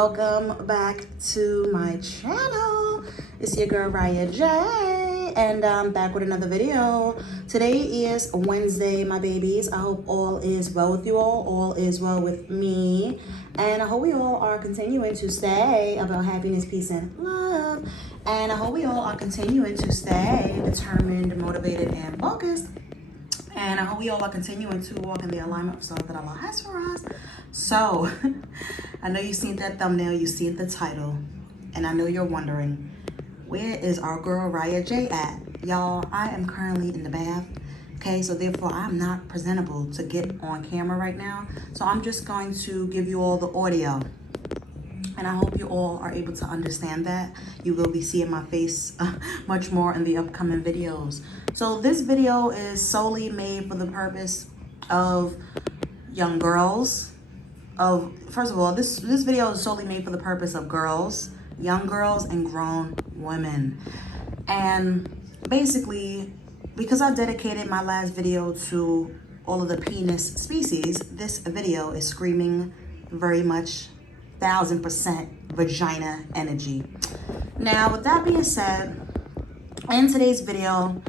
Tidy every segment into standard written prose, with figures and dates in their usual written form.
welcome back to my channel. It's your girl Raya J, and I'm back with another video. Today is Wednesday, my babies. I hope all is well with you all is well with me, and I hope we all are continuing to stay about happiness, peace, and love. And I hope we all are continuing to stay determined, motivated, and focused. And I hope we all are continuing to walk in the alignment of stuff that Allah has for us. So, I know you've seen that thumbnail, you've seen the title, and I know you're wondering, where is our girl Raya J at? Y'all, I am currently in the bath, okay? So therefore, I'm not presentable to get on camera right now. So I'm just going to give you all the audio. And I hope you all are able to understand that. You will be seeing my face much more in the upcoming videos. So this video is solely made for the purpose of young girls. First of all, this video is solely made for the purpose of girls, young girls, and grown women. And basically, because I dedicated my last video to all of the penis species, this video is screaming very much 1000% vagina energy. Now, with that being said, in today's video,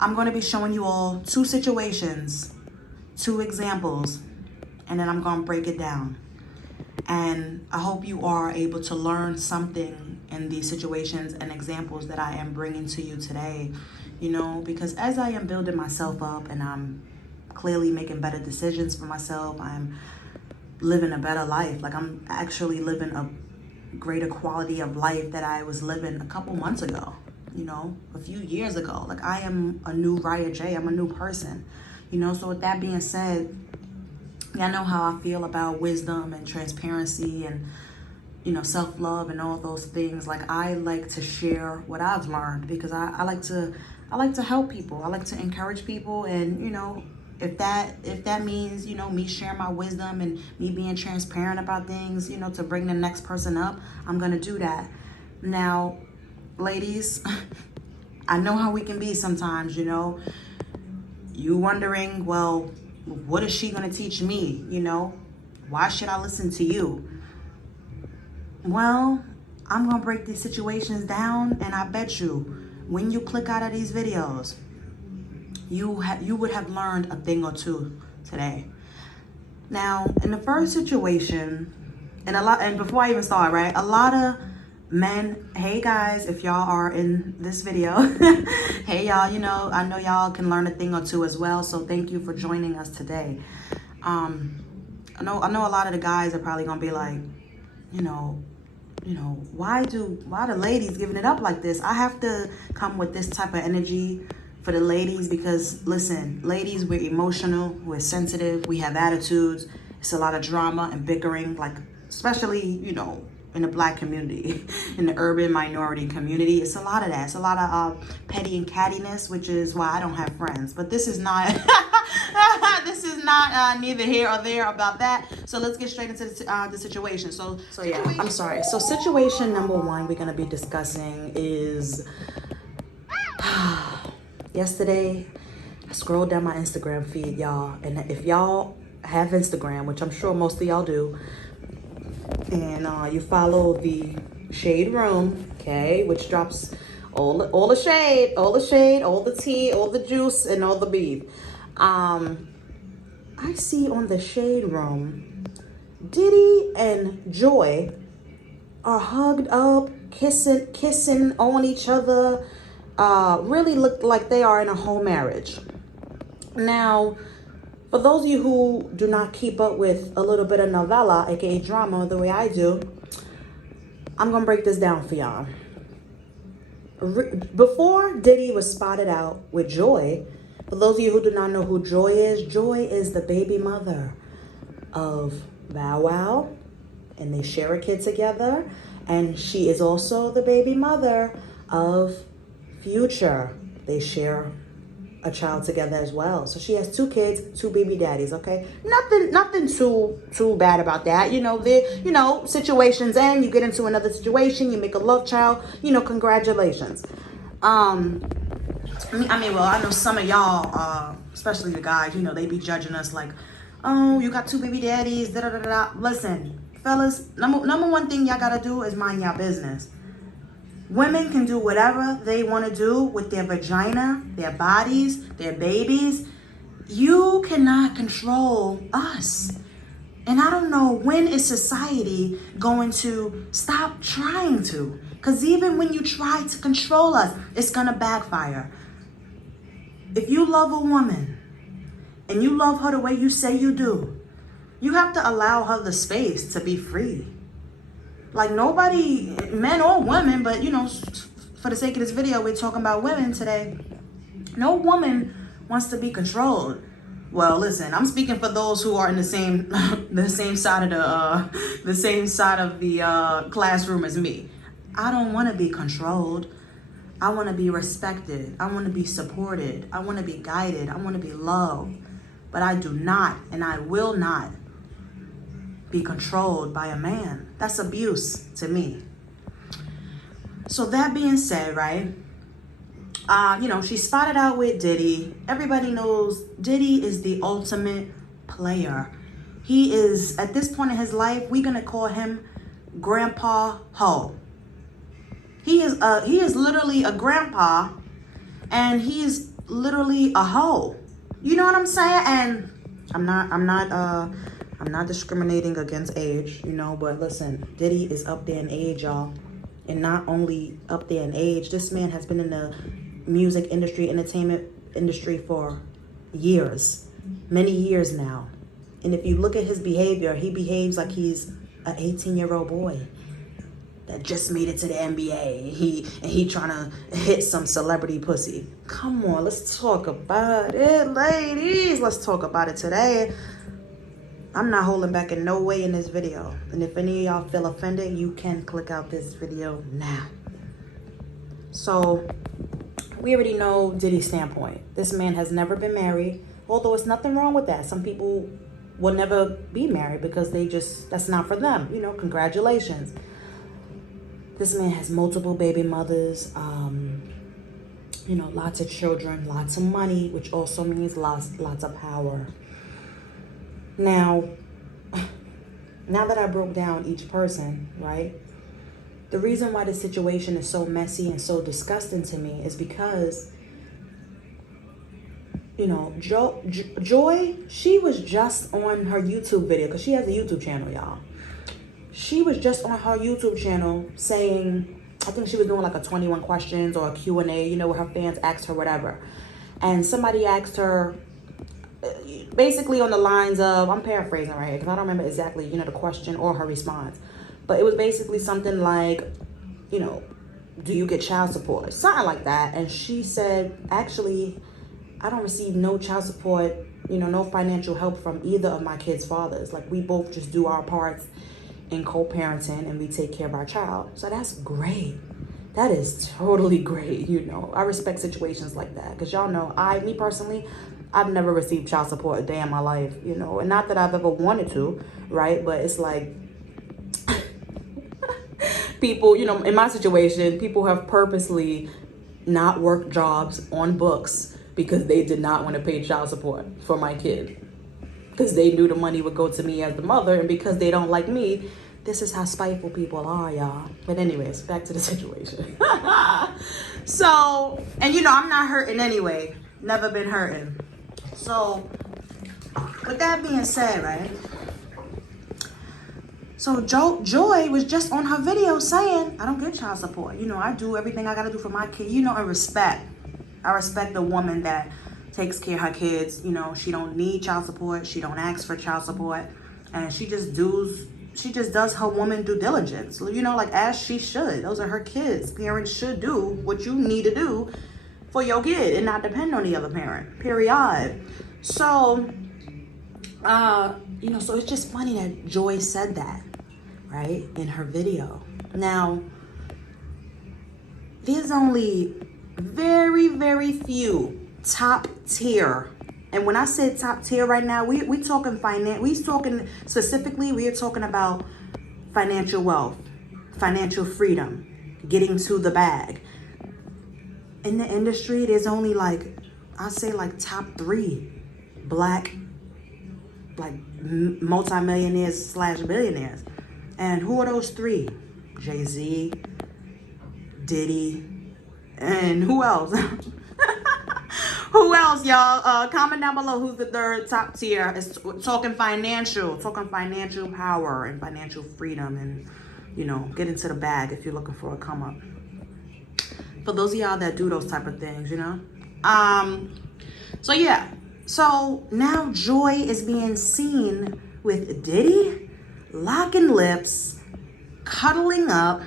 I'm going to be showing you all two situations, two examples, and then I'm going to break it down. And I hope you are able to learn something in these situations and examples that I am bringing to you today. You know, because as I am building myself up and I'm clearly making better decisions for myself, I'm living a better life. Like, I'm actually living a greater quality of life that I was living a couple months ago, you know, a few years ago. Like, I am a new Raya J. I'm a new person, you know. So with that being said, I know how I feel about wisdom and transparency and, you know, self-love and all those things. Like, I like to share what I've learned because I like to help people. I like to encourage people, and, you know, if that means, you know, me sharing my wisdom and me being transparent about things, you know, to bring the next person up, I'm gonna do that. Now, ladies, I know how we can be sometimes, you know. You wondering, well, what is she gonna teach me? You know, why should I listen to you? Well, I'm gonna break these situations down, and I bet you, when you click out of these videos, you would have learned a thing or two today. Now, in the first situation, and before I even start, right, a lot of men, hey guys, if y'all are in this video, hey y'all, you know, I know y'all can learn a thing or two as well, so thank you for joining us today. I know a lot of the guys are probably gonna be like, you know, why the ladies giving it up like this? I have to come with this type of energy for the ladies because, listen, ladies, we're emotional, we're sensitive, we have attitudes. It's a lot of drama and bickering, like, especially, you know, in the Black community, in the urban minority community. It's a lot of that. It's a lot of petty and cattiness, which is why I don't have friends. But this is not this is not neither here or there about that. So let's get straight into the situation. So yeah, I'm sorry. So situation number one we're gonna be discussing is yesterday, I scrolled down my Instagram feed, y'all. And if y'all have Instagram, which I'm sure most of y'all do, and you follow the Shade Room, okay, which drops all the shade, all the tea, all the juice, and all the beef. I see on the Shade Room, Diddy and Joy are hugged up, kissing on each other. Really look like they are in a whole marriage. Now, for those of you who do not keep up with a little bit of novella, aka drama, the way I do, I'm gonna break this down for y'all. Before Diddy was spotted out with Joy, for those of you who do not know who Joy is the baby mother of Bow Wow, and they share a kid together, and she is also the baby mother of Future. They share a child together as well. So she has two kids, two baby daddies, okay? Nothing too bad about that. You know, situations end, you get into another situation, you make a love child, you know, congratulations. Well, I know some of y'all, especially the guys, you know, they be judging us like, oh, you got two baby daddies, da da da da. Listen, Fellas, number one thing y'all gotta do is mind y'all business. Women can do whatever they want to do with their vagina, their bodies, their babies. You cannot control us. And I don't know when is society going to stop trying to. Because even when you try to control us, it's going to backfire. If you love a woman and you love her the way you say you do, you have to allow her the space to be free. Like nobody, men or women, but you know, for the sake of this video, we're talking about women today. No woman wants to be controlled. Well, listen, I'm speaking for those who are in the same side of the classroom as me. I don't want to be controlled. I want to be respected. I want to be supported. I want to be guided. I want to be loved. But I do not, and I will not be controlled by a man. That's abuse to me. So that being said, right? You know, she spotted out with Diddy. Everybody knows Diddy is the ultimate player. He is, at this point in his life, we're gonna call him Grandpa Ho. He is literally a grandpa, and he is literally a hoe. You know what I'm saying? And I'm not discriminating against age, you know, but listen, Diddy is up there in age, y'all. And not only up there in age, this man has been in the music industry, entertainment industry for years, many years now. And if you look at his behavior, he behaves like he's an 18-year-old boy that just made it to the NBA. He trying to hit some celebrity pussy. Come on, let's talk about it, ladies. Let's talk about it today. I'm not holding back in no way in this video. And if any of y'all feel offended, you can click out this video now. So, we already know Diddy's standpoint. This man has never been married, although it's nothing wrong with that. Some people will never be married because that's not for them. You know, congratulations. This man has multiple baby mothers, you know, lots of children, lots of money, which also means lots of power. Now that I broke down each person, right? The reason why the situation is so messy and so disgusting to me is because, you know, Joy, she was just on her YouTube video, because she has a YouTube channel, y'all. She was just on her YouTube channel saying, I think she was doing like a 21 questions or a Q&A, you know, where her fans asked her whatever. And somebody asked her, basically on the lines of, I'm paraphrasing right here because I don't remember exactly, you know, the question or her response. But it was basically something like, you know, do you get child support? Something like that. And she said, actually, I don't receive no child support, you know, no financial help from either of my kids' fathers. Like, we both just do our parts in co-parenting and we take care of our child. So that's great. That is totally great, you know. I respect situations like that because y'all know, me personally, I've never received child support a day in my life, you know. And not that I've ever wanted to, right? But it's like, people, you know, in my situation, people have purposely not worked jobs on books because they did not want to pay child support for my kid. Because they knew the money would go to me as the mother, and because they don't like me, this is how spiteful people are, y'all. But anyways, back to the situation. So, and you know, I'm not hurting anyway. Never been hurting. So, with that being said, right? So Joy was just on her video saying, I don't get child support. You know, I do everything I gotta do for my kid. You know, and respect. I respect the woman that takes care of her kids. You know, she don't need child support. She don't ask for child support. And she just does her woman due diligence. You know, like as she should. Those are her kids. Parents should do what you need to do for your kid and not depend on the other parent. Period. So, you know, so it's just funny that Joy said that, right, in her video. Now, there's only very, very few top tier, and when I say top tier right now, we talking finance. We talking specifically. We are talking about financial wealth, financial freedom, getting to the bag. In the industry, there's only like, I say like top 3 black, like multimillionaires / billionaires. And who are those three? Jay-Z, Diddy, and who else? Who else, y'all? Comment down below who's the third top tier. It's talking financial power and financial freedom, and, you know, get into the bag if you're looking for a come up. For those of y'all that do those type of things, you know. So yeah. So now Joy is being seen with Diddy, locking lips, cuddling up.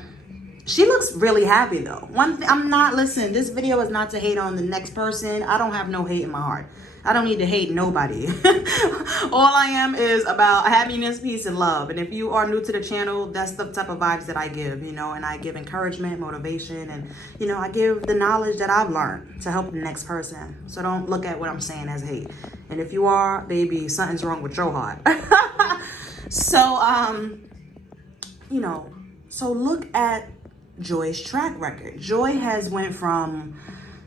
She looks really happy though. One thing, listen, this video is not to hate on the next person. I don't have no hate in my heart. I don't need to hate nobody. All I am is about happiness, peace, and love. And if you are new to the channel, that's the type of vibes that I give, you know, and I give encouragement, motivation, and, you know, I give the knowledge that I've learned to help the next person. So don't look at what I'm saying as hate. And if you are, baby, something's wrong with your heart. So, you know, so look at Joy's track record. Joy has went from,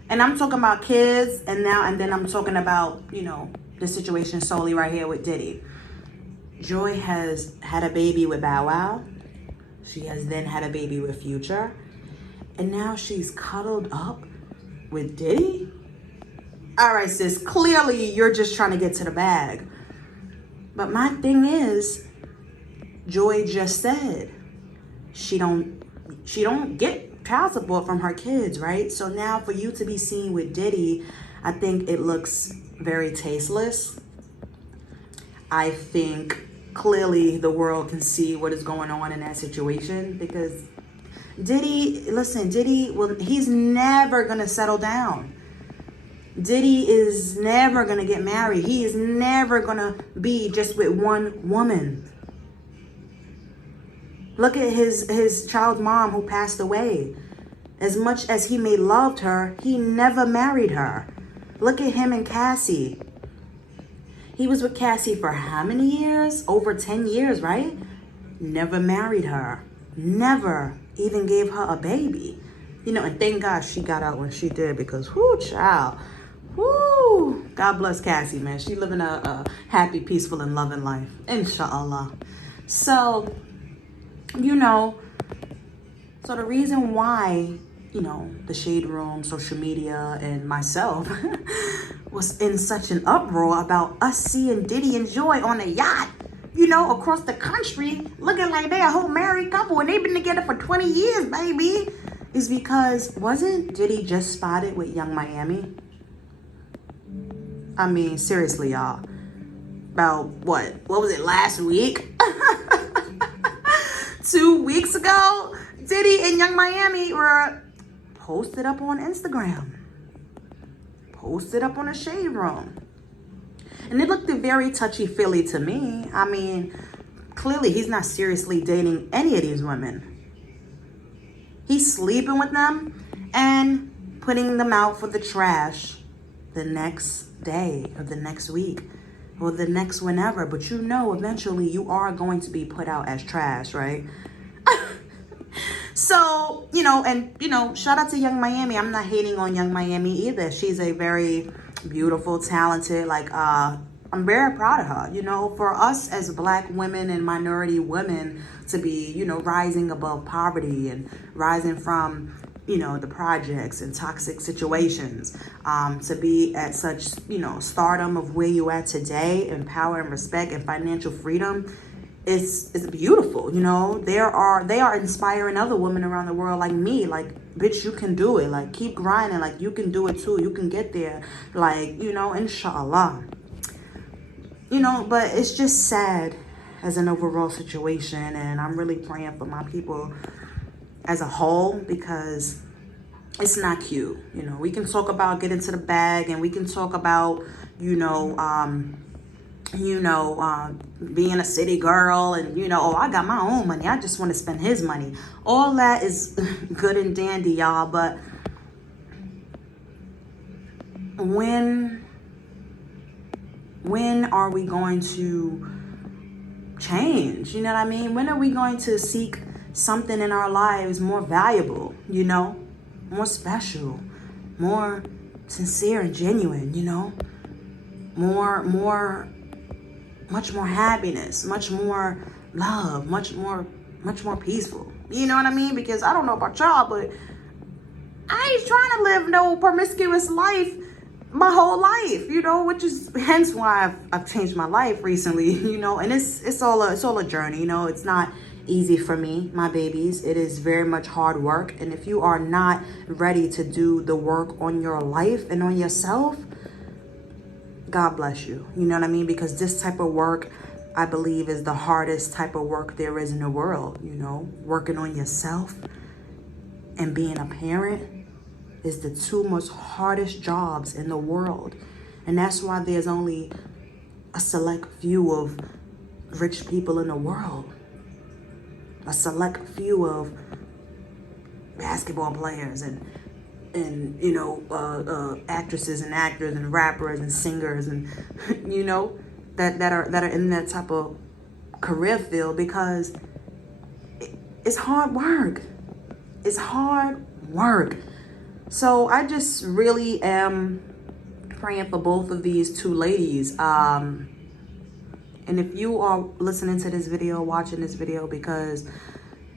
and I'm talking about kids, and then I'm talking about, you know, the situation solely right here with Diddy. Joy has had a baby with Bow Wow. She has then had a baby with Future. And now she's cuddled up with Diddy? All right, sis, clearly you're just trying to get to the bag. But my thing is, Joy just said she don't get child support from her kids, right? So now for you to be seen with Diddy, I think it looks very tasteless. I think clearly the world can see what is going on in that situation, because Diddy, listen, he's never gonna settle down. Diddy is never gonna get married. He is never gonna be just with one woman. Look at his child's mom who passed away. As much as he may loved her, he never married her. Look at him and Cassie. He was with Cassie for how many years? Over 10 years, right? Never married her. Never even gave her a baby. You know, and thank God she got out when she did, because, whoo, child. Whoo. God bless Cassie, man. She living a happy, peaceful, and loving life. Inshallah. So, you know, so the reason why, you know, the Shade Room, social media, and myself was in such an uproar about us seeing Diddy and Joy on a yacht, you know, across the country, looking like they're a whole married couple and they've been together for 20 years, baby, is because wasn't Diddy just spotted with Young Miami? I mean, seriously, y'all. About what was it, last week? 2 weeks ago, Diddy and Young Miami were posted up on Instagram, posted up on a Shade Room. And it looked very touchy-feely to me. I mean, clearly he's not seriously dating any of these women. He's sleeping with them and putting them out for the trash the next day or the next week or the next whenever. But you know, eventually you are going to be put out as trash, right? So, you know, and, you know, shout out to Young Miami. I'm not hating on Young Miami either. She's a very beautiful, talented, like, I'm very proud of her. You know, for us as Black women and minority women to be, you know, rising above poverty and rising from, you know, the projects and toxic situations, to be at such, you know, stardom of where you at today, and power and respect and financial freedom, it's beautiful. You know, they are inspiring other women around the world like me, like, bitch, you can do it, like, keep grinding, like, you can do it too, you can get there, like, you know, inshallah. You know, but it's just sad as an overall situation, and I'm really praying for my people as a whole, because it's not cute. You know, we can talk about getting to the bag, and we can talk about, being a city girl, and, you know, oh, I got my own money, I just want to spend his money. All that is good and dandy, y'all, but when are we going to change? You know what I mean? When are we going to seek something in our lives more valuable, you know, more special, more sincere and genuine, you know, much more happiness, much more love, much more much more peaceful. You know what I mean? Because I don't know about y'all, but I ain't trying to live no promiscuous life my whole life, you know, which is hence why I've changed my life recently, you know, and it's all a journey, you know. It's not easy for me, my babies. It is very much hard work, and if you are not ready to do the work on your life and on yourself, God bless you. You know what I mean? Because this type of work, I believe, is the hardest type of work there is in the world, you know. Working on yourself and being a parent is the two most hardest jobs in the world. And that's why there's only a select few of rich people in the world. A select few of basketball players and you know, actresses and actors and rappers and singers and you know, that are in that type of career field, because it's hard work. It's hard work. So I just really am praying for both of these two ladies. And if you are listening to this video, watching this video, because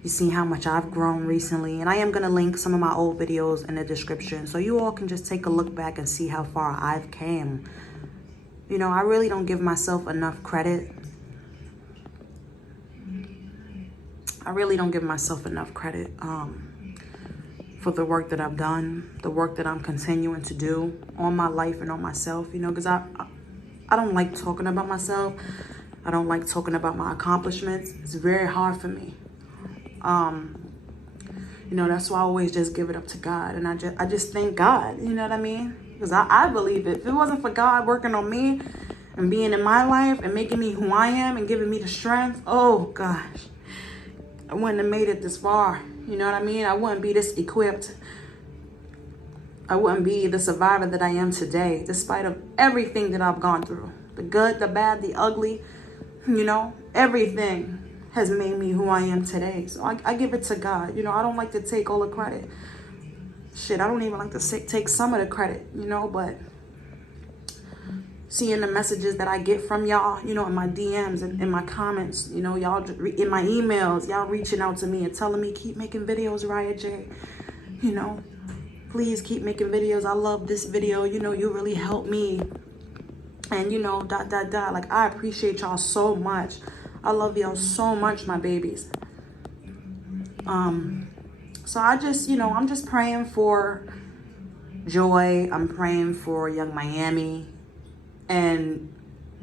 you see how much I've grown recently, and I am going to link some of my old videos in the description so you all can just take a look back and see how far I've came. You know, I really don't give myself enough credit. I really don't give myself enough credit for the work that I've done, the work that I'm continuing to do on my life and on myself, you know, because I don't like talking about myself. I don't like talking about my accomplishments. It's very hard for me. You know, that's why I always just give it up to God. And I just thank God, you know what I mean? Because I believe it. If it wasn't for God working on me and being in my life and making me who I am and giving me the strength, oh gosh, I wouldn't have made it this far. You know what I mean? I wouldn't be this equipped. I wouldn't be the survivor that I am today, despite of everything that I've gone through. The good, the bad, the ugly, you know, everything has made me who I am today. So I give it to God. You know, I don't like to take all the credit. Shit, I don't even like to take some of the credit, you know, but seeing the messages that I get from y'all, you know, in my DMs and in my comments, you know, y'all in my emails, y'all reaching out to me and telling me, keep making videos, Riah J. You know, please keep making videos. I love this video. You know, you really helped me. And, you know, ... Like, I appreciate y'all so much. I love y'all so much, my babies. So I just, you know, I'm just praying for Joy. I'm praying for Young Miami. And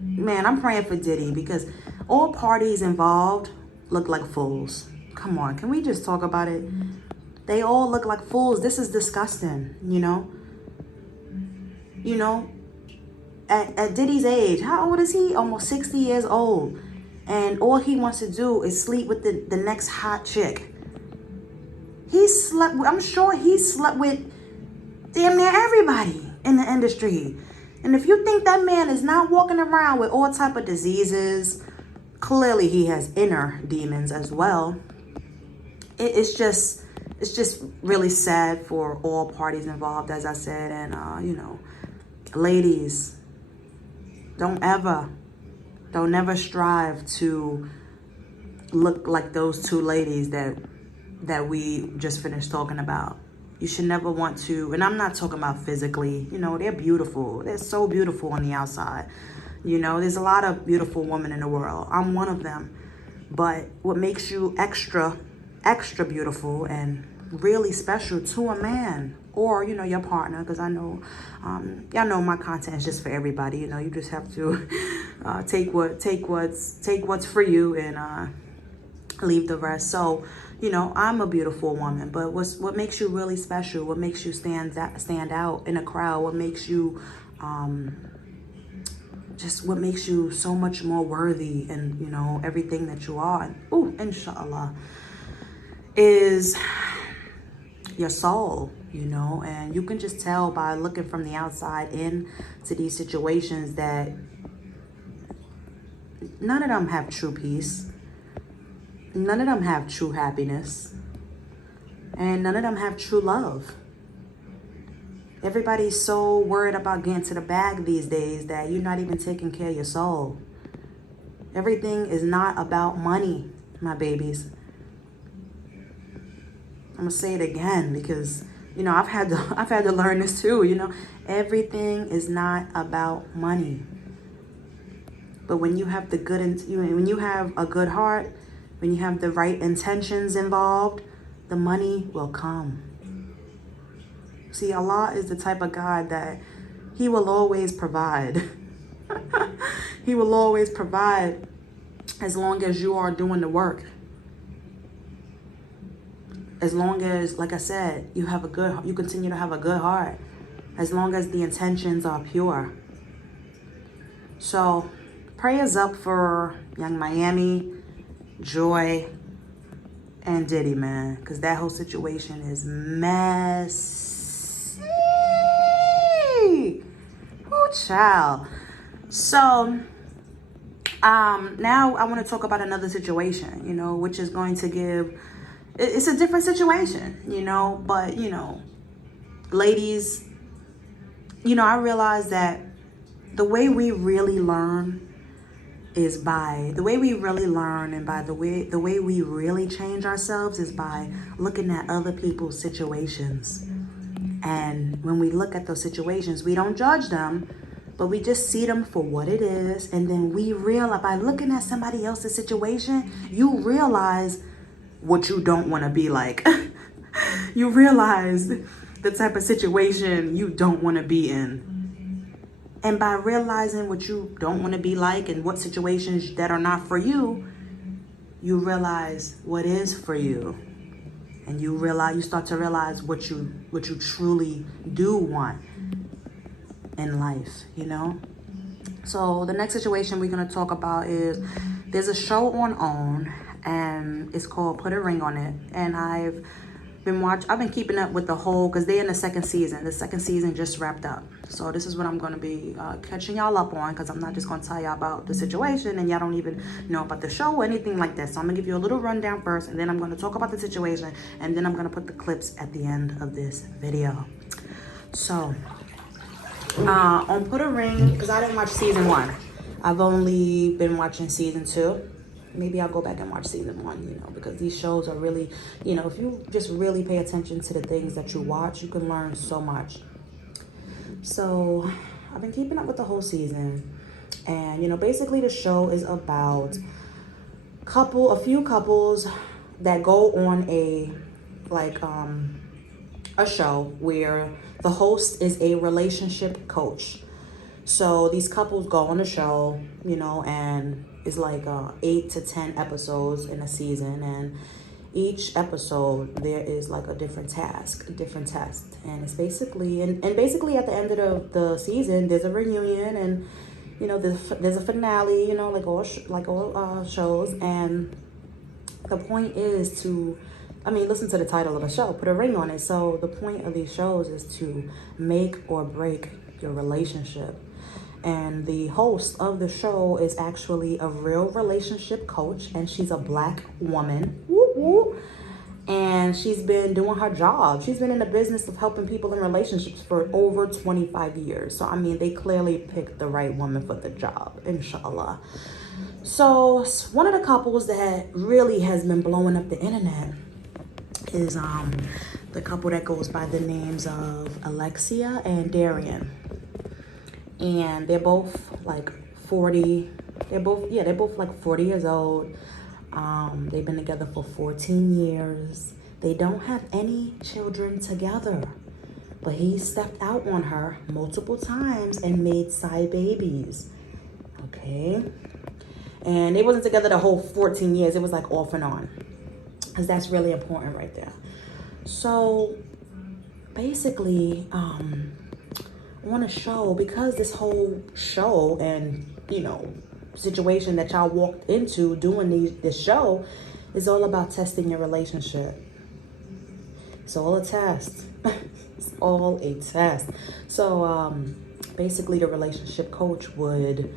man, I'm praying for Diddy, because all parties involved look like fools. Come on, can we just talk about it? They all look like fools. This is disgusting, you know? You know, at Diddy's age, how old is he? Almost 60 years old. And all he wants to do is sleep with the next hot chick. I'm sure he slept with damn near everybody in the industry. And if you think that man is not walking around with all type of diseases, clearly he has inner demons as well. It's just really sad for all parties involved, as I said. And you know, ladies, don't ever strive to look like those two ladies that we just finished talking about. You should never want to, and I'm not talking about physically, you know, they're beautiful. They're so beautiful on the outside. You know, there's a lot of beautiful women in the world. I'm one of them. But what makes you extra beautiful and really special to a man, or, you know, your partner, because I know, y'all know my content is just for everybody. You know, you just have to take what's for you and leave the rest. So, you know, I'm a beautiful woman, but what makes you really special? What makes you stand out in a crowd? What makes you, what makes you so much more worthy, and, you know, everything that you are, ooh, inshallah, is your soul, you know. And you can just tell by looking from the outside into these situations that none of them have true peace. None of them have true happiness. And none of them have true love. Everybody's so worried about getting to the bag these days that you're not even taking care of your soul. Everything is not about money, my babies. I'm gonna say it again because, you know, I've had to learn this too, you know. Everything is not about money. But when you have when you have a good heart, when you have the right intentions involved, the money will come. See, Allah is the type of God that He will always provide. He will always provide as long as you are doing the work. As long as, like I said, you continue to have a good heart. As long as the intentions are pure. So, prayers up for Young Miami, Joy, and Diddy, man. Because that whole situation is messy. Oh, child. So, now I want to talk about another situation, you know, which is going to give... It's a different situation, you know, but, you know, ladies, you know, I realize that the way we really learn is by the way we really learn, and by the way we really change ourselves is by looking at other people's situations. And when we look at those situations, we don't judge them, but we just see them for what it is. And then we realize, by looking at somebody else's situation, you realize what you don't want to be like. You realize the type of situation you don't want to be in. And by realizing what you don't want to be like and what situations that are not for you, you realize what is for you. And you start to realize what you truly do want in life, you know? So the next situation we're going to talk about is, there's a show on OWN, and it's called Put a Ring on It. And I've been keeping up with the whole, because they're in the second season. The second season just wrapped up. So this is what I'm going to be catching y'all up on, because I'm not just going to tell y'all about the situation and y'all don't even know about the show or anything like that. So I'm going to give you a little rundown first, and then I'm going to talk about the situation, and then I'm going to put the clips at the end of this video. So on Put a Ring, because I didn't watch season 1. I've only been watching season 2. Maybe I'll go back and watch season 1, you know, because these shows are really, you know, if you just really pay attention to the things that you watch, you can learn so much. So I've been keeping up with the whole season. And, you know, basically the show is about a few couples that go on a show where the host is a relationship coach. So these couples go on the show, you know, and it's like 8 to 10 episodes in a season, and each episode there is like a different task, a different test, and it's basically and basically at the end of the season there's a reunion, and you know there's a finale, you know, like all shows, and the point is to, I mean, listen to the title of the show, Put a Ring on It. So the point of these shows is to make or break your relationship. And the host of the show is actually a real relationship coach, and she's a Black woman. Woo woo. And she's been doing her job. She's been in the business of helping people in relationships for over 25 years. So, I mean, they clearly picked the right woman for the job, inshallah. So, one of the couples that really has been blowing up the internet is the couple that goes by the names of Alexia and Darian. And they're both like 40. They're both like 40 years old. They've been together for 14 years. They don't have any children together. But he stepped out on her multiple times and made side babies. Okay? And they wasn't together the whole 14 years. It was like off and on. Because that's really important right there. So, basically, on a show, because this whole show and, you know, situation that y'all walked into doing this show is all about testing your relationship. It's all a test. It's all a test. So basically the relationship coach would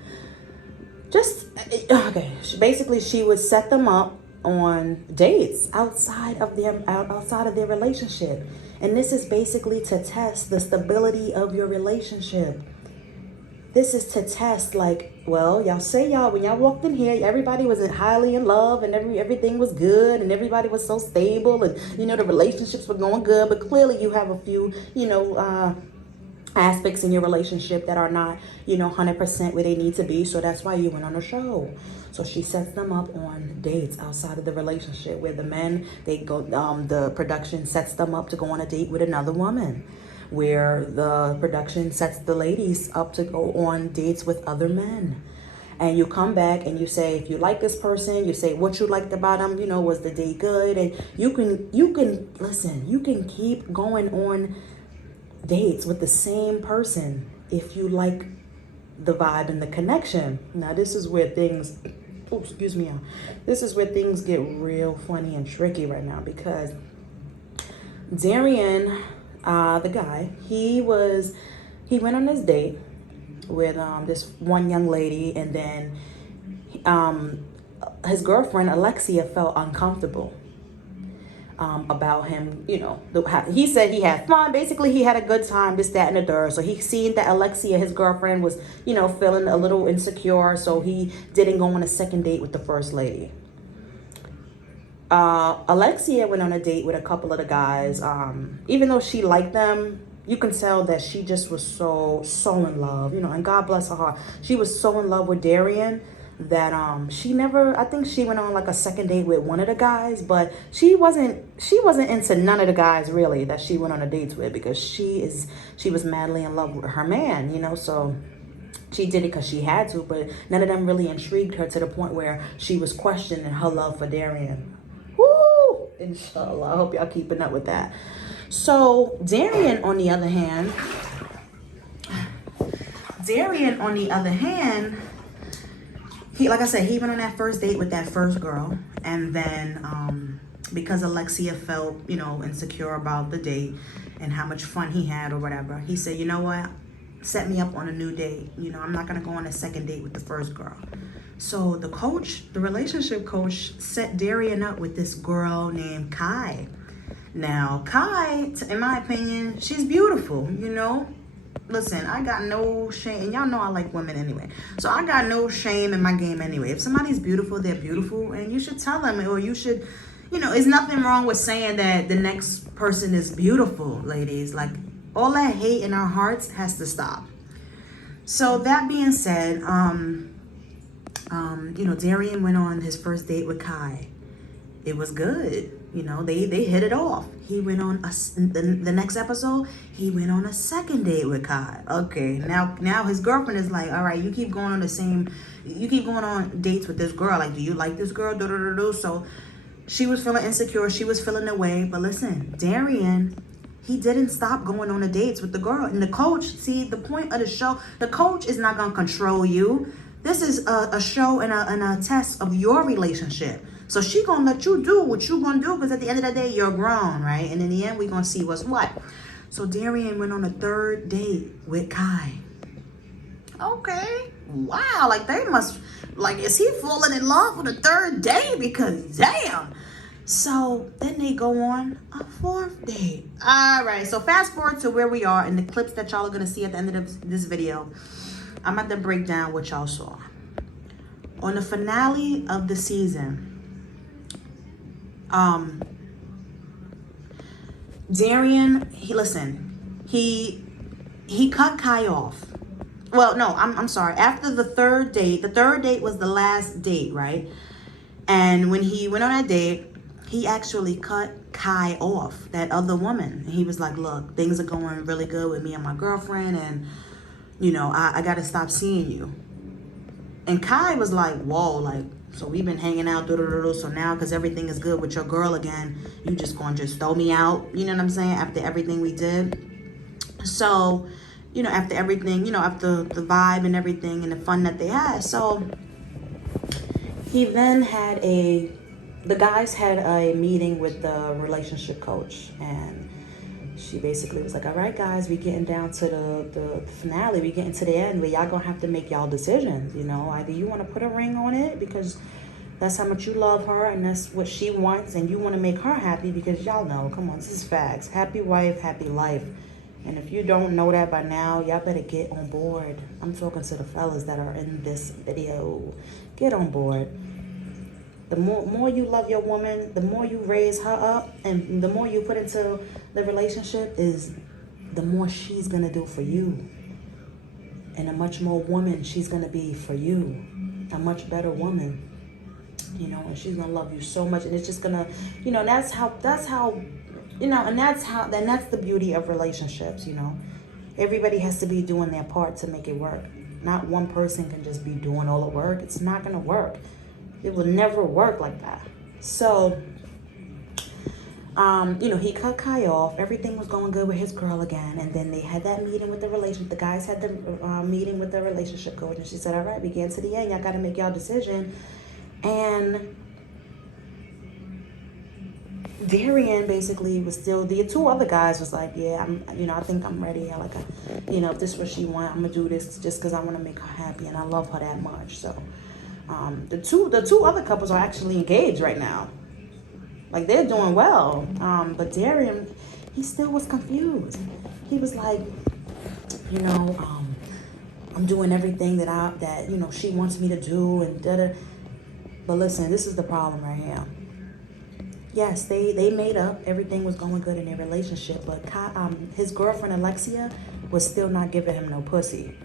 she would set them up on dates outside of their relationship. And this is basically to test the stability of your relationship. this is to test, like, well, y'all say when y'all walked in here, everybody was highly in love and everything was good and everybody was so stable and, the relationships were going good. But clearly you have a few, aspects in your relationship that are not, 100% where they need to be. So that's why you went on a show. So she sets them up on dates outside of the relationship where the men, they go, the production sets them up to go on a date with another woman, where the production sets the ladies up to go on dates with other men. And you come back and you say, if you like this person, you say what you liked about them, was the date good? And you can listen, you can keep going on dates with the same person if you like the vibe and the connection. Now this is where things, this is where things get real funny and tricky right now, because Darian, the guy, he went on this date with this one young lady, and then his girlfriend Alexia felt uncomfortable about him. He said he had fun. Basically, he had a good time, this, that, and the third. So he seen that Alexia, his girlfriend, was, feeling a little insecure. So he didn't go on a second date with the first lady. Alexia went on a date with a couple of the guys. Even though she liked them, you can tell that she just was so in love, and God bless her heart. She was so in love with Darian that she never, I think she went on like a second date with one of the guys, but she wasn't into none of the guys really that she went on a dates with, because she was madly in love with her man, so she did it because she had to. But none of them really intrigued her to the point where she was questioning her love for Darian. Woo! Inshallah, I hope y'all keeping up with that. So Darian on the other hand, he, like I said, he went on that first date with that first girl. And then because Alexia felt, insecure about the date and how much fun he had or whatever, he said, you know what? Set me up on a new date. I'm not going to go on a second date with the first girl. So the relationship coach, set Darian up with this girl named Kai. Now, Kai, in my opinion, she's beautiful, Listen, I got no shame, and y'all know I like women anyway. So I got no shame in my game anyway. If somebody's beautiful, they're beautiful, and you should tell them, or you should, there's nothing wrong with saying that the next person is beautiful, ladies. Like, all that hate in our hearts has to stop. So that being said, Darian went on his first date with Kai. It was good. They hit it off. He went on the next episode, he went on a second date with Kai. Okay, now his girlfriend is like, all right, you keep going on dates with this girl. Like, do you like this girl? So she was feeling insecure. She was feeling away. But listen, Darian, he didn't stop going on the dates with the girl. And the coach, see, the point of the show, the coach is not going to control you. This is a show and a test of your relationship. So she gonna let you do what you gonna do, because at the end of the day, you're grown, right? And in the end, we gonna see what's what. So Darian went on a third date with Kai. Okay, wow, like they must, like, is he falling in love with a third date? Because damn. So then they go on a fourth date. All right, so fast forward to where we are in the clips that y'all are gonna see at the end of this video. I'm about to break down what y'all saw. On the finale of the season, Darian, he cut Kai off. Well, no, I'm sorry. After the third date was the last date, right? And when he went on that date, he actually cut Kai off, that other woman. And he was like, look, things are going really good with me and my girlfriend, and I got to stop seeing you. And Kai was like, whoa, like, so we've been hanging out, so now because everything is good with your girl again, you just gonna just throw me out, you know what I'm saying, after everything we did. So, after everything, after the vibe and everything and the fun that they had. So he then had the guys had a meeting with the relationship coach, and she basically was like, all right, guys, we getting down to the finale. We getting to the end where y'all gonna have to make y'all decisions. Either you want to put a ring on it because that's how much you love her and that's what she wants, and you want to make her happy because y'all know, come on, this is facts. Happy wife, happy life. And if you don't know that by now, y'all better get on board. I'm talking to the fellas that are in this video. Get on board. The more you love your woman, the more you raise her up, and the more you put into the relationship, is the more she's going to do for you. And a much more woman she's going to be for you. A much better woman. You know, and she's going to love you so much. And it's just going to, you know, that's how, you know, and that's the beauty of relationships, you know. Everybody has to be doing their part to make it work. Not one person can just be doing all the work. It's not going to work. It will never work like that. So, you know, he cut Kai off. Everything was going good with his girl again. And then they had that meeting with the relationship. The guys had the meeting with the relationship coach. And she said, all right, we get to the end. Y'all got to make y'all decision. And Darian basically was still, the two other guys was like, yeah, I think I'm ready. If this is what she want, I'm gonna do this just because I want to make her happy and I love her that much. So, the two other couples are actually engaged right now. Like, they're doing well. But Darian, he still was confused. He was like, I'm doing everything that she wants me to do and da-da. But listen, this is the problem right here. Yes, they made up. Everything was going good in their relationship, but his girlfriend Alexia was still not giving him no pussy.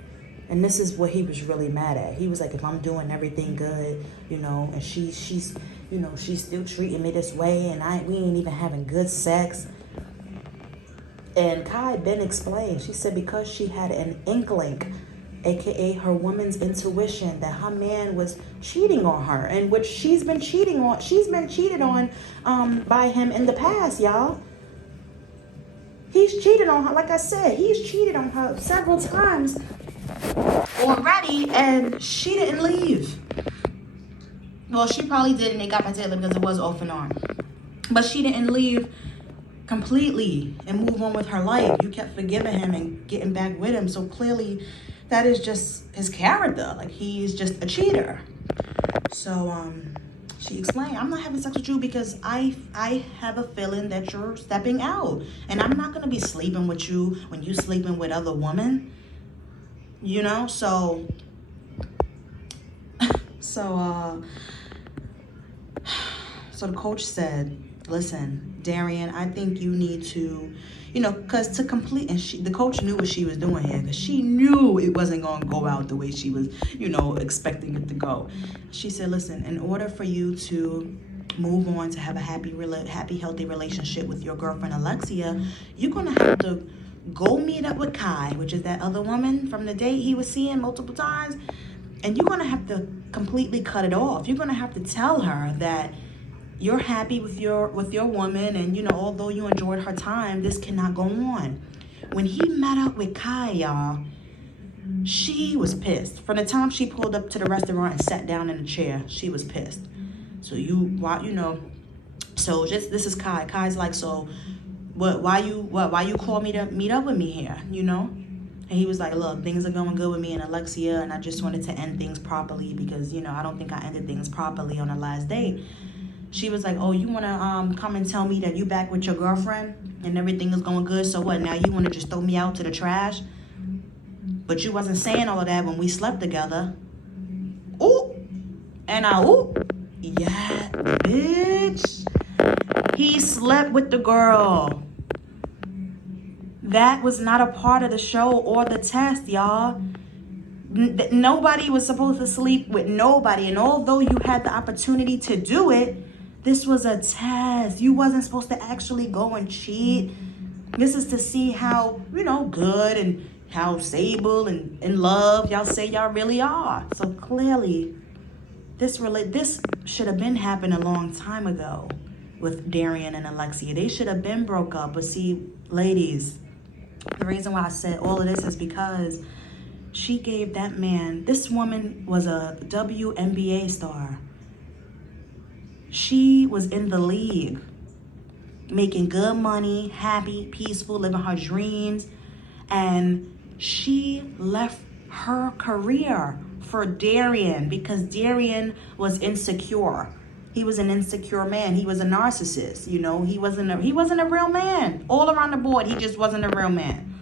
And this is what he was really mad at. He was like, if I'm doing everything good, and she's still treating me this way, and we ain't even having good sex. And Kai Ben explained. She said because she had an inkling, aka her woman's intuition, that her man was cheating on her, and which she's been cheated on by him in the past, y'all. He's cheated on her. Like I said, he's cheated on her several times already, and she didn't leave. Well, she probably did, and they got back together because it was off and on. But she didn't leave completely and move on with her life. You kept forgiving him and getting back with him. So clearly, that is just his character. Like, he's just a cheater. So, she explained, I'm not having sex with you because I have a feeling that you're stepping out. And I'm not going to be sleeping with you when you sleeping with other women. So the coach said, listen, Darian, I think you need to, because to complete, and the coach knew what she was doing here, because she knew it wasn't going to go out the way she was, expecting it to go. She said, listen, in order for you to move on to have a happy, healthy relationship with your girlfriend, Alexia, you're going to have to go meet up with Kai, which is that other woman from the date he was seeing multiple times, and you're going to have to completely cut it off. You're going to have to tell her that you're happy with your woman, and although you enjoyed her time, this cannot go on. When he met up with Kai, y'all, she was pissed. From the time she pulled up to the restaurant and sat down in a chair, she was pissed. So so this is Kai. Kai's like, so why you call me to meet up with me here, And he was like, look, things are going good with me and Alexia, and I just wanted to end things properly because, I don't think I ended things properly on the last date. She was like, oh, you want to come and tell me that you back with your girlfriend and everything is going good? So what, now you want to just throw me out to the trash? But you wasn't saying all of that when we slept together. Ooh. And yeah, bitch. He slept with the girl. That was not a part of the show or the test, y'all. Nobody was supposed to sleep with nobody. And although you had the opportunity to do it, this was a test. You wasn't supposed to actually go and cheat. This is to see how, good and how stable and in love y'all say y'all really are. So clearly, this should have been happened a long time ago with Darian and Alexia. They should have been broke up. But see, ladies, the reason why I said all of this is because she gave that man, this woman was a WNBA star. She was in the league, making good money, happy, peaceful, living her dreams. And she left her career for Darian because Darian was insecure. He was an insecure man. He was a narcissist. He wasn't a real man. All around the board, he just wasn't a real man.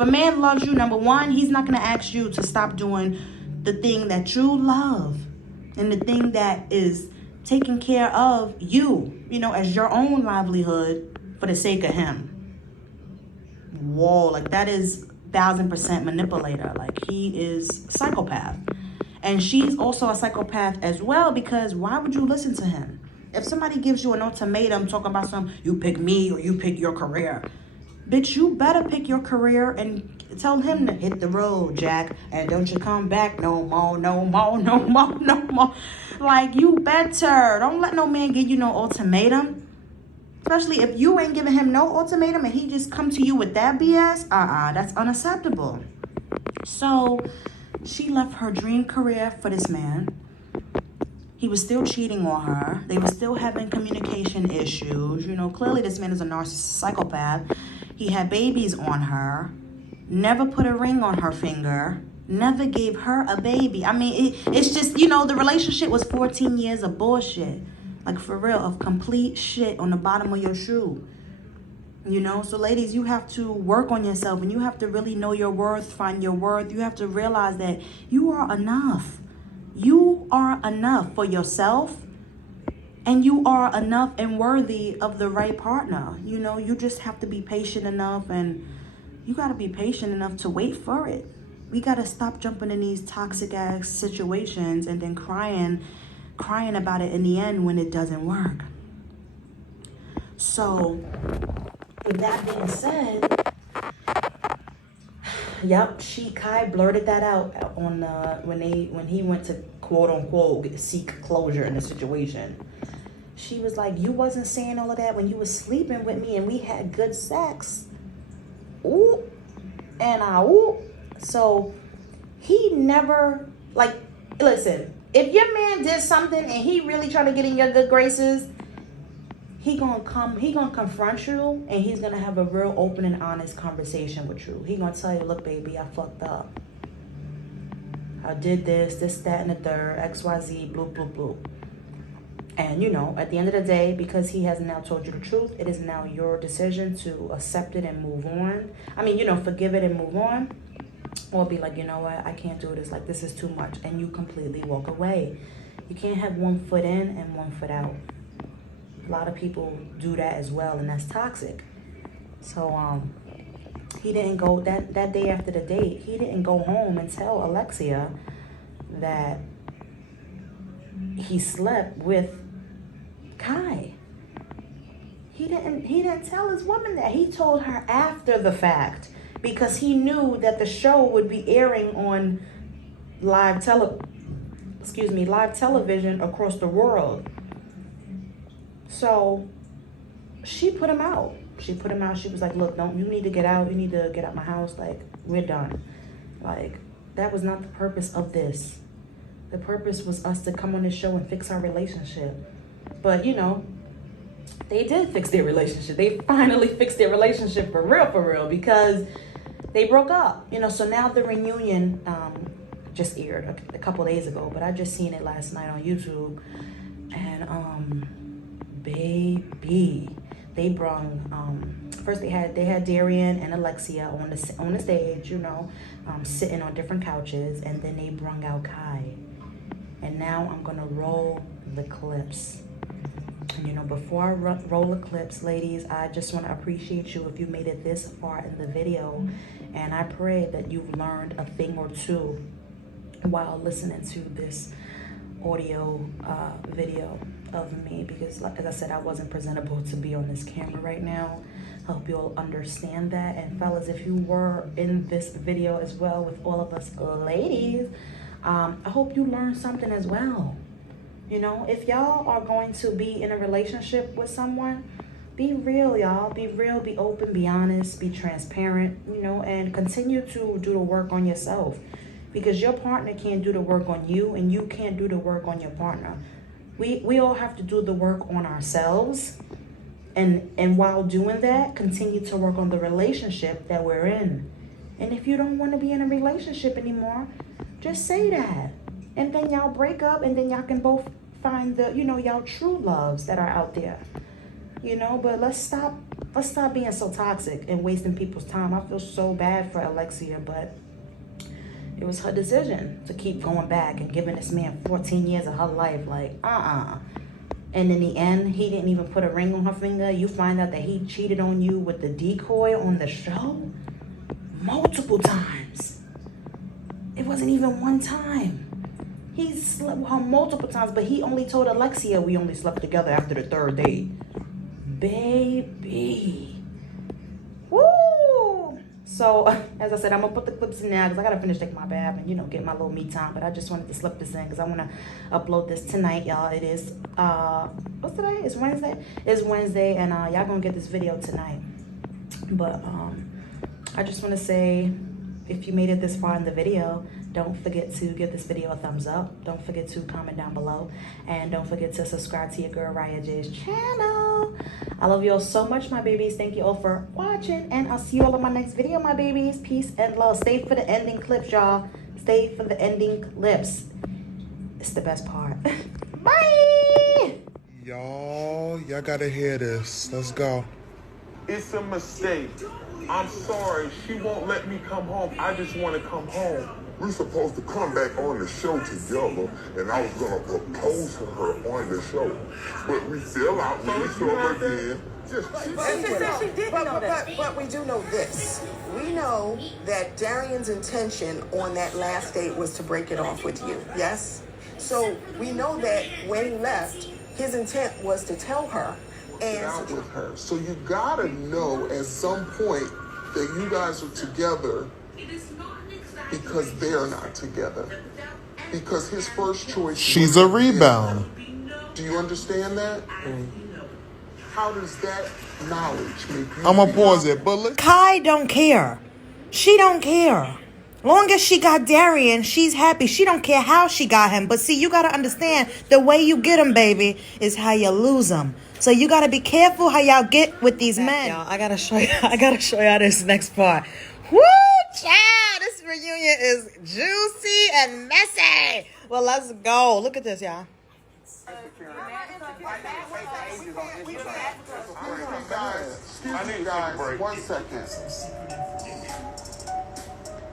a man loves you, number one, he's not going to ask you to stop doing the thing that you love and the thing that is taking care of you, as your own livelihood for the sake of him. Whoa, like that is 1000% manipulator. Like he is psychopath. And she's also a psychopath as well, because why would you listen to him? If somebody gives you an ultimatum talking about you pick me or you pick your career, bitch, you better pick your career and tell him to hit the road, Jack, and don't you come back no more, no more, no more, no more. Like, you better. Don't let no man give you no ultimatum. Especially if you ain't giving him no ultimatum and he just come to you with that BS. That's unacceptable. So she left her dream career for this man. He was still cheating on her. They were still having communication issues. Clearly this man is a narcissist psychopath. He had babies on her. Never put a ring on her finger. Never gave her a baby. I mean, it's just, the relationship was 14 years of bullshit. Like, for real, of complete shit on the bottom of your shoe. So ladies, you have to work on yourself and you have to really know your worth, find your worth. You have to realize that you are enough. You are enough for yourself, and you are enough and worthy of the right partner. You just have to be patient enough, and you got to be patient enough to wait for it. We got to stop jumping in these toxic ass situations and then crying about it in the end when it doesn't work. So with that being said, yep, Kai blurted that out on when he went to quote unquote seek closure in the situation. She was like, you wasn't saying all of that when you was sleeping with me and we had good sex. Ooh, and ooh. So he never, like, listen, if your man did something and he really trying to get in your good graces, he gonna confront you, and he's gonna have a real open and honest conversation with you. He gonna tell you, look, baby, I fucked up. I did this, that, and the third, XYZ, blue, blue, blue. And, at the end of the day, because he has now told you the truth, it is now your decision to accept it and move on. I mean, forgive it and move on. Or be like, you know what, I can't do this. Like, this is too much. And you completely walk away. You can't have one foot in and one foot out. A lot of people do that as well, and that's toxic. So he didn't go that day after the date. He didn't go home and tell Alexia that he slept with Kai. He didn't tell his woman that. He told her after the fact, because he knew that the show would be airing on live television across the world. So she put him out. She was like, look, you need to get out. You need to get out my house. Like, we're done. Like, that was not the purpose of this. The purpose was us to come on this show and fix our relationship. But, they did fix their relationship. They finally fixed their relationship for real, because they broke up. So now the reunion just aired a couple days ago, but I just seen it last night on YouTube. And baby, they brung first they had Darian and Alexia on the stage, sitting on different couches, and then they brung out Kai. And now I'm gonna roll the clips. And before I roll the clips, ladies, I just want to appreciate you if you made it this far in the video, and I pray that you've learned a thing or two while listening to this audio video of me, because like, as I said, I wasn't presentable to be on this camera right now. I hope you'll understand that. And fellas, if you were in this video as well with all of us ladies, I hope you learned something as well. If y'all are going to be in a relationship with someone, be real, y'all. Be real, be open, be honest, be transparent, and continue to do the work on yourself, because your partner can't do the work on you, and you can't do the work on your partner. We all have to do the work on ourselves, and while doing that, continue to work on the relationship that we're in. And if you don't want to be in a relationship anymore, just say that, and then y'all break up, and then y'all can both find the y'all true loves that are out there. But let's stop let's stop being so toxic and wasting people's time. I feel so bad for Alexia, but it was her decision to keep going back and giving this man 14 years of her life. Like, And in the end, he didn't even put a ring on her finger. You find out that he cheated on you with the decoy on the show multiple times. It wasn't even one time. He slept with her multiple times, but he only told Alexia we only slept together after the third date. Baby. Woo! So, as I said, I'm going to put the clips in now because I got to finish taking my bath and, you know, get my little me time. But I just wanted to slip this in because I want to upload this tonight, y'all. It is, what's today? It's Wednesday? It's Wednesday, and y'all going to get this video tonight. But I just want to say, if you made it this far in the video, don't forget to give this video a thumbs up. Don't forget to comment down below. And don't forget to subscribe to your girl Riahjay's channel. I love you all so much, my babies. Thank you all for watching. And I'll see you all in my next video, my babies. Peace and love. Stay for the ending clips, y'all. Stay for the ending clips. It's the best part. Bye! Y'all gotta hear this. Let's go. It's a mistake. I'm sorry. She won't let me come home. I just want to come home. We're supposed to come back on the show together, and I was going to propose to her on the show. But we fell out. We saw her again. But we do know this. We know that Darian's intention on that last date was to break it off with you, yes? So we know that when he left, his intent was to tell her. And out with her. So you gotta know at some point that you guys are together because they're not together. Because his first choice. She's a rebound. Do you understand that? How does that knowledge make you? I'm gonna pause it, but look. Kai don't care. She don't care. Long as she got Darian, she's happy. She don't care how she got him. But see, you got to understand, the way you get him, baby, is how you lose him. So you got to be careful how y'all get with these men. Y'all, I got to show y'all this next part. Woo, child, this reunion is juicy and messy. Well, let's go. Look at this, y'all. Excuse me, guys. 1 second.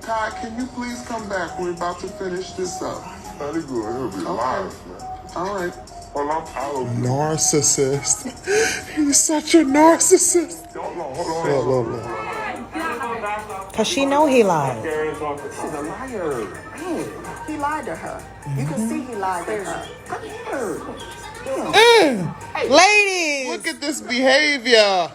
Kai, can you please come back? We're about to finish this up. Very good. He'll be live, man. All right. Well, I'm out of Narcissist. He's such a narcissist. Hold on. Because she know he lied. she's a liar. He lied to her. You can see he lied to her. Come here. Ladies. Look at this behavior.